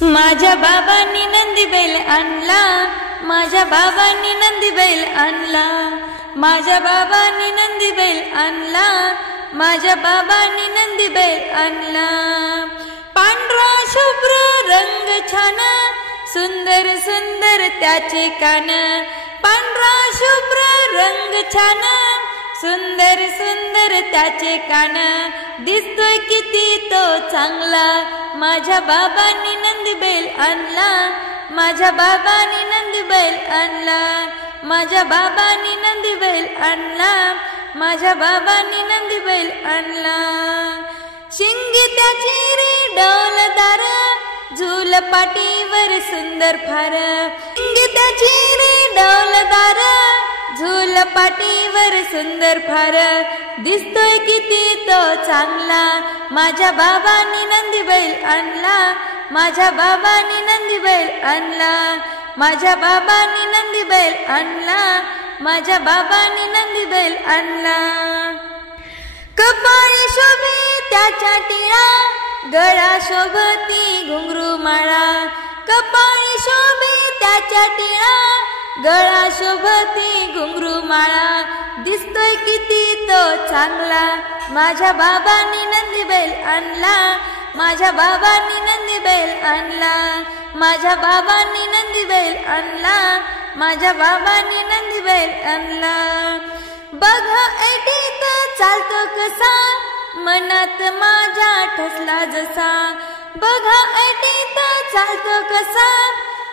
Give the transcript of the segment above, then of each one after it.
माझ्या बाबांनी नंदी बैल आणला, माझ्या बाबांनी नंदी बैल आणला, माझ्या बाबांनी नंदी बैल आणला, माझ्या बाबांनी नंदी बैल आणला। पांढरा शुभ्र रंग छान, सुंदर सुंदर त्याचे कान, पांढरा शुभ्र रंग छान, सुंदर सुंदर त्याचे कान, दिसतोय किती तो चांगला, माझ्या बाबांनी नंदी बैल आणला, माझ्या बाबांनी नंदी बैल आणला, माझ्या बाबांनी नंदी बैल आणला, माझ्या बाबांनी नंदी बैल आणला। शिंगी त्याची रे डौलदार, झूल पाटीवर सुंदर फार, शिंगी त्याची रे डौलदार, झूल पाटीवर सुंदर फार, दिसतोय किती तो चांगला, माझ्या बाबांनी नंदी बैल आणला, माझ्या बाबांनी नंदी बैल आणला, माझ्या बाबांनी नंदी बैल आणला, माझ्या बाबांनी नंदी बैल आणला। कपाळी शोभे त्याच्या टिळा, गळा शोभती घुंगरू माळा, कपाळी शोभे त्याच्या टिळा, गळा शोभती घुंगरू माळा, दिसतोय किती तो चांगला, माझ्या बाबांनी नंदी बैल आणला, माझ्या बाबांनी नंदी बैल आणला, माझ्या बाबांनी नंदी बैल आणला, माझ्या बाबांनी नंदी बैल आणला। बघा ऐटीत चालतो कसा, मनात माझ्या ठसला जसा, बघा ऐटीत चालतो कसा,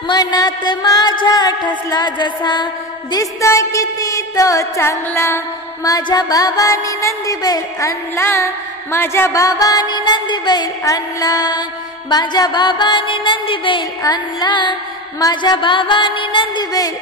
मनात माझ्या ठसला जसा, दिसतोय किती तो चांगला, माझ्या बाबांनी नंदी बैल आणला, माझ्या बाबांनी नंदी बैल आणला, माझ्या बाबांनी नंदी बैल आणला, माझ्या बाबांनी नंदी बैल